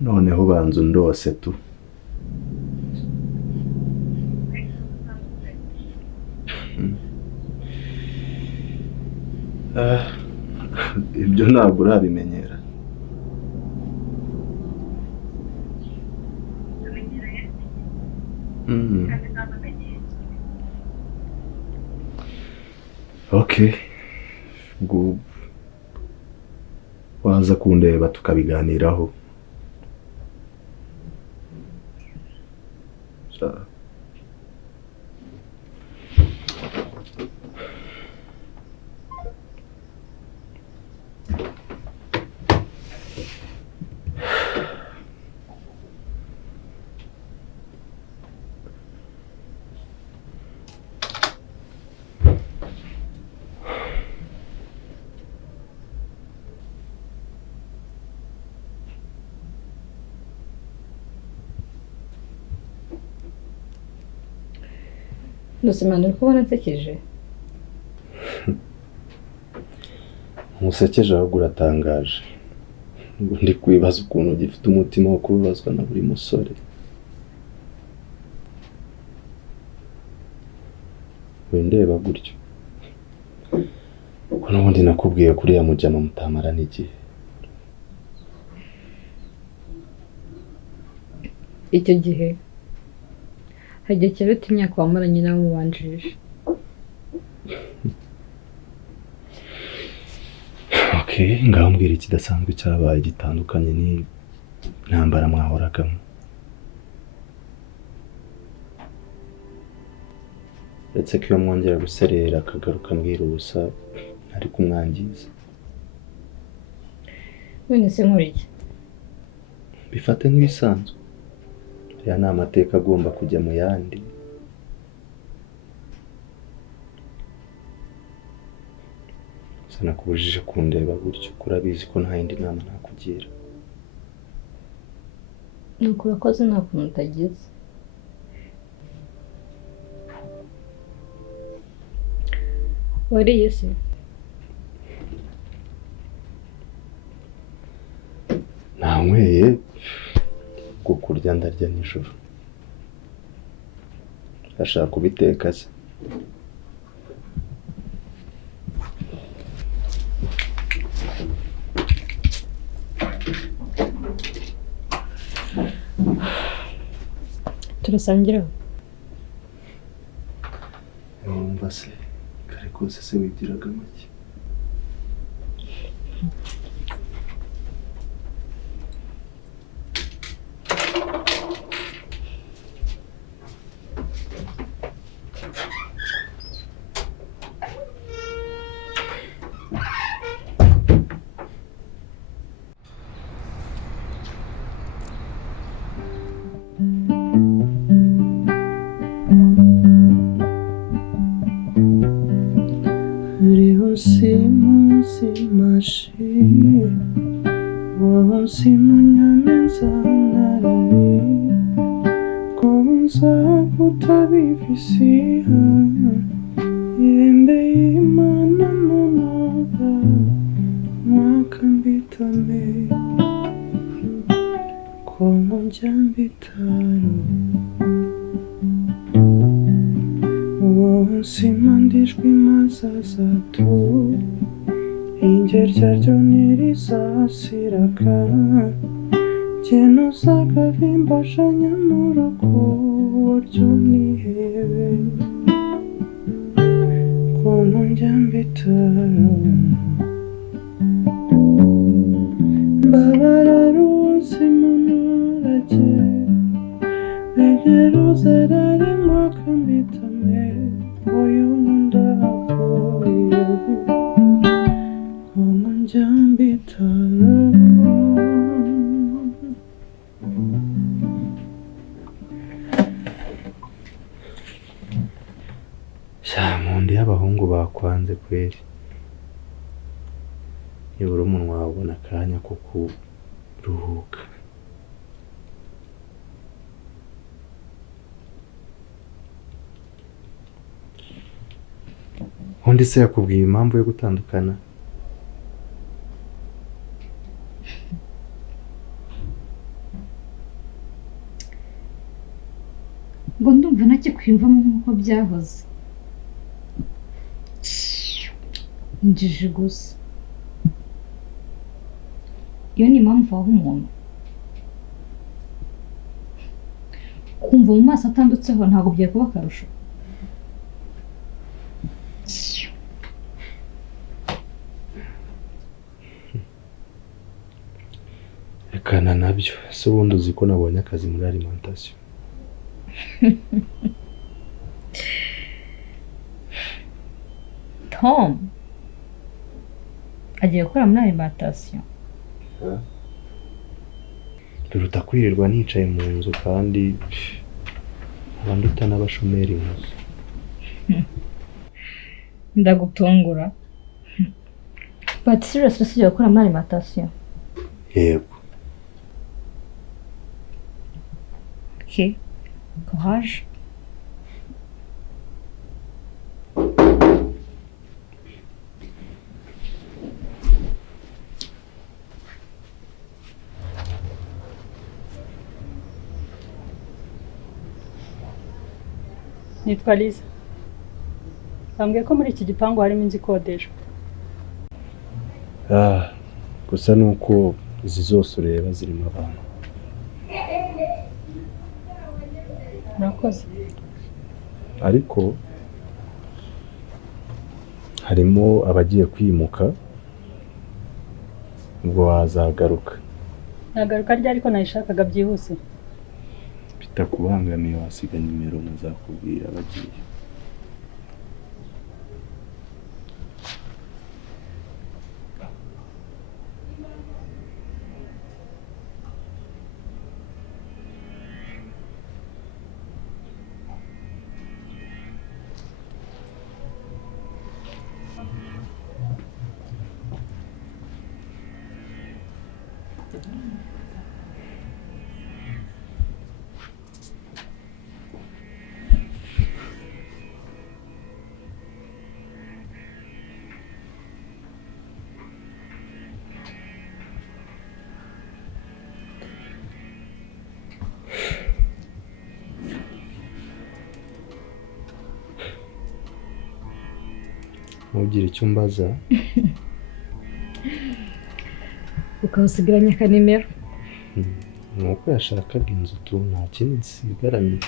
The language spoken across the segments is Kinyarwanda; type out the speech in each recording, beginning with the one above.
noneho ubanza undose tu. Ibyo ntabwo urabimenyera. Okay, waza kundeba tukabiganiraho. Nusimana uri kubona nsekeje? Musekeje ahubwo uratangaje. Ndi kwibaza ukuntu gifite umutima wo kubabazwa na buri musore. Windeba gutyo. Ko n'ubundi nakubwiye kuri ya mujyama mutamarana igihe. Icyo gihe hagiye kiruta imyaka wamaranye nawe mubanjirije. Okay, ngaho mbwira ikidasanzwe cyabaye gitandukanye n'intambara mwahoragamo. Uretse ko iyo mwongera guserera akagaruka mbwira ubusa ntari kumwangiza. None se nkuriki? Bifate nk'ibisanzwe. Ya ni amateka agomba kujya mu yandi. Sinakubujije kundeba gutyo, kurabizi ko nta yindi nama nakugira. Nuko urakoze nta kuntu utagize. Wariye se? Nanyweye bwo kurya ndarya nijoro. Ashaka kubiteka se. Turasangira? Wumva se kare kose se wigiraga make. Shamundi y'abahungu bakwanze kweri. Nibura umunwa wabona akanya ko kuruhuka. Undi se yakubwiye impamvu yo gutandukana? nk'uko byahoze. Injiji gusa. Iyo ni impamvu waha umuntu. Kumva mu maso atandutseho ntabwo byari kuba akarusho. Rekana nabyo. Se ubundi uzi ko nabonye akazi muri alimentation. Tom agiye gukora muri alimentation. Biruta kwirirwa nicaye mu nzu kandi abanduta n'abashomeri muzi. Ndagutungura. But seriously ugiye gukora muri alimentation? Yego. Okay. Courage. Nitwa Liza. Bambwiye ko muri iki gipangu harimo inzu ikodeshwa. Gusa nuko izi zose ureba zirimo abantu. Murakoze. Ariko harimo abagiye kwimuka ubwo wazagaruka. Nagaruka ryari ariko nayishakaga byihuse. Bitakubangamiye wasiga nimero muzakubwira bagiye. Ntugire icyo umbaza. Ukawusigaranya akanimero. Nuko yashakaga inzu tu nta kindi gisigaranye.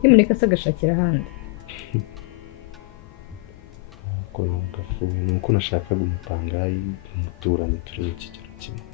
Nimureka se agashakira ahandi. Nuko nashakaga umupangayi umuturanyi turi mu kigero kimwe.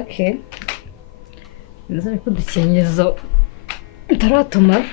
Okay. Nzari ko udukingizo taratumara.